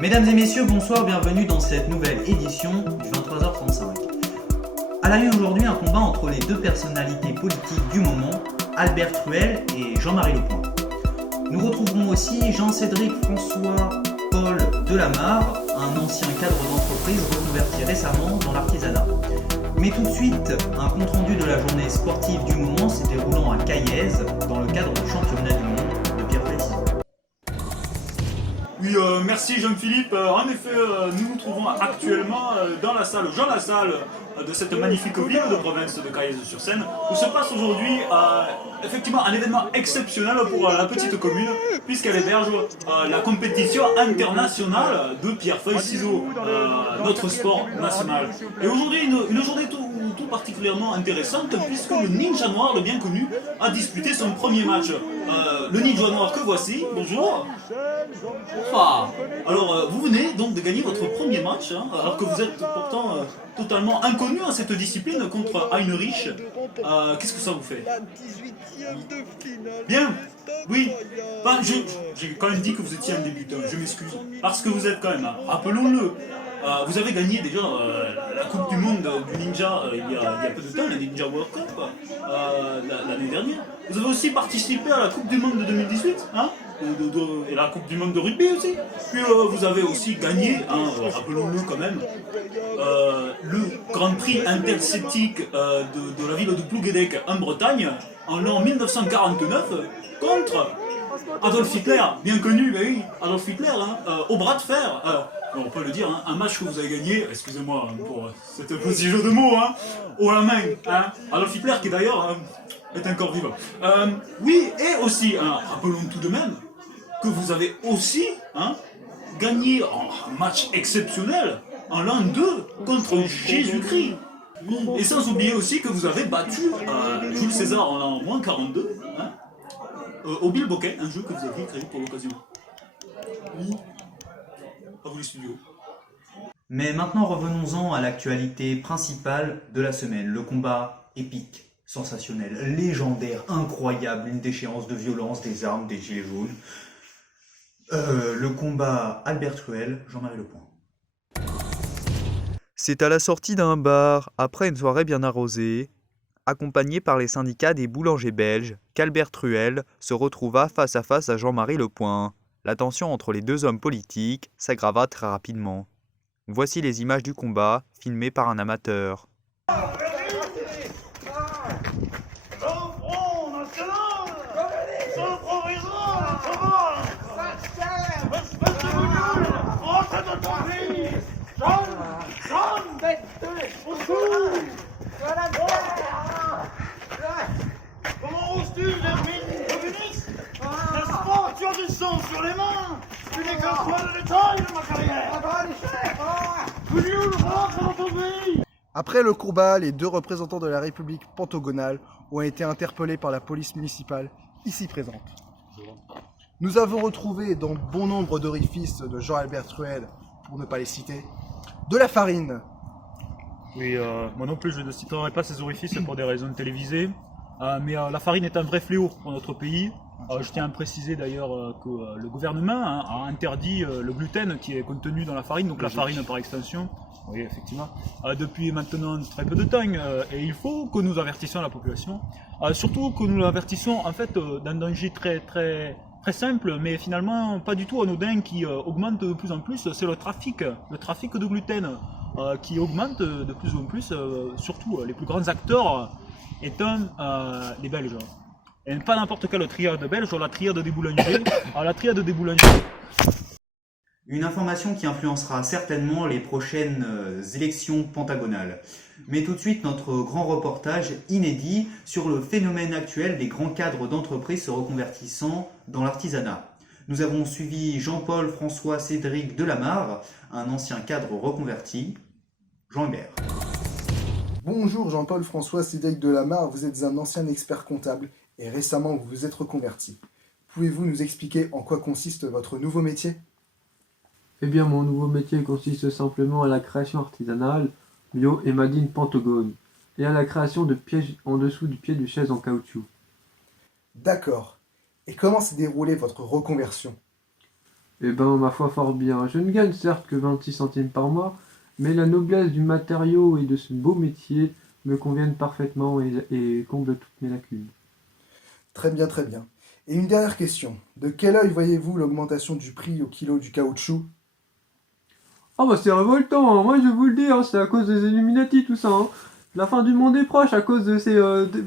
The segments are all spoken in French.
Mesdames et messieurs, bonsoir, bienvenue dans cette nouvelle édition du 23h35. À la une aujourd'hui, un combat entre les deux personnalités politiques du moment, Albert Truel et Jean-Marie Le Point. Nous retrouverons aussi Jean-Cédric François-Paul Delamarre, un ancien cadre d'entreprise reconverti récemment dans l'artisanat. Mais tout de suite, un compte-rendu de la journée sportive du moment s'est déroulant à Caillez dans le cadre du championnat du monde de pierre-feuille ciseaux. Oui, merci Jean-Philippe. En effet, nous nous trouvons actuellement dans la salle, Jean Lassalle, de cette magnifique ville de province de Caillez-sur-Seine, où se passe aujourd'hui effectivement un événement exceptionnel pour la petite commune, puisqu'elle héberge la compétition internationale de pierre-feuille-ciseaux, notre sport national. Et aujourd'hui, une journée tout particulièrement intéressante, puisque le Ninja Noir, le bien connu, a disputé son premier match. Le Ninja Noir que voici, bonjour. Enfin, alors vous venez donc de gagner votre premier match, hein, alors que vous êtes pourtant totalement inconnu à cette discipline contre Heinrich. Qu'est-ce que ça vous fait? Bien, oui. Enfin, j'ai quand même dit que vous étiez un débutant, je m'excuse. Parce que vous êtes quand même, rappelons-le, vous avez gagné déjà la Coupe du Monde du Ninja il y a peu de temps, la Ninja World Cup, l'année dernière. Vous avez aussi participé à la Coupe du Monde de 2018, hein, et la Coupe du Monde de rugby aussi. Puis vous avez aussi gagné, hein, rappelons-le quand même, le Grand Prix interceltique de la ville de Plouguédec en Bretagne en l'an 1949 contre Adolf Hitler, bien connu, ben oui, Adolf Hitler, hein, au bras de fer. On peut le dire, hein, un match que vous avez gagné, excusez-moi pour cet petit jeu de mots, hein, haut la main, hein, Adolf Hitler qui d'ailleurs est encore vivant. Oui, et aussi, hein, rappelons tout de même que vous avez aussi gagné un match exceptionnel en l'an 2 contre Jésus-Christ. Et sans oublier aussi que vous avez battu Jules César en l'an moins 42, hein, au Bilboquet, un jeu que vous aviez créé pour l'occasion. Oui. À vous les studios. Mais maintenant revenons-en à l'actualité principale de la semaine, le combat épique, sensationnel, légendaire, incroyable, une déchéance de violence, des armes, des gilets jaunes. Le combat Albert Truel, Jean-Marie Le Point. C'est à la sortie d'un bar, après une soirée bien arrosée, accompagné par les syndicats des boulangers belges, qu'Albert Truel se retrouva face à face à Jean-Marie Le Point. La tension entre les deux hommes politiques s'aggrava très rapidement. Voici les images du combat, filmées par un amateur. Comment oses-tu, Vermine communiste? N'est-ce pas? Tu as du sang sur les mains. Tu n'es qu'un point de détail de ma carrière. Venu le ventre dans ton pays. Après le combat, les deux représentants de la République pentagonale ont été interpellés par la police municipale ici présente. Nous avons retrouvé dans bon nombre d'orifices de Jean-Albert Truel, pour ne pas les citer, de la farine. Oui, moi non plus je ne citerai pas ces orifices pour des raisons télévisées, mais la farine est un vrai fléau pour notre pays. Je tiens à préciser d'ailleurs que le gouvernement a interdit le gluten qui est contenu dans la farine, donc la farine par extension, oui effectivement, depuis maintenant très peu de temps, et il faut que nous avertissions la population, surtout que nous l'avertissons en fait d'un danger très simple, mais finalement pas du tout anodin, qui augmente de plus en plus, c'est le trafic de gluten qui augmente de plus en plus, surtout les plus grands acteurs étant les Belges. Et pas n'importe quelle triade belge, la triade des boulangers. La triade des boulangers. Une information qui influencera certainement les prochaines élections pentagonales. Mais tout de suite, notre grand reportage inédit sur le phénomène actuel des grands cadres d'entreprise se reconvertissant dans l'artisanat. Nous avons suivi Jean-Paul François Cédric Delamarre, un ancien cadre reconverti. Jean-Hubert. Bonjour Jean-Paul François Cédric Delamarre, vous êtes un ancien expert comptable et récemment vous vous êtes reconverti. Pouvez-vous nous expliquer en quoi consiste votre nouveau métier? Eh bien, mon nouveau métier consiste simplement à la création artisanale, bio et made in Pentagone, et à la création de pièges en dessous du pied de chaise en caoutchouc. D'accord. Et comment s'est déroulée votre reconversion? Eh ben, ma foi, fort bien. Je ne gagne certes que 26 centimes par mois, mais la noblesse du matériau et de ce beau métier me conviennent parfaitement et comblent toutes mes lacunes. Très bien, très bien. Et une dernière question. De quel œil voyez-vous l'augmentation du prix au kilo du caoutchouc? Ah bah c'est révoltant, hein. Moi je vous le dis, hein, c'est à cause des Illuminati tout ça. Hein. La fin du monde est proche à cause de ces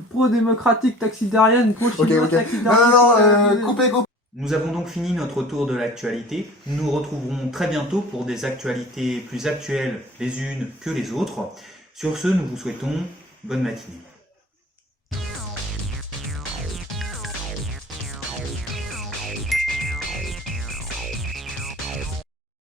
pro-démocratiques taxidariennes, pro-chinois taxidariennes. Coupez. Nous avons donc fini notre tour de l'actualité. Nous nous retrouverons très bientôt pour des actualités plus actuelles les unes que les autres. Sur ce, nous vous souhaitons bonne matinée.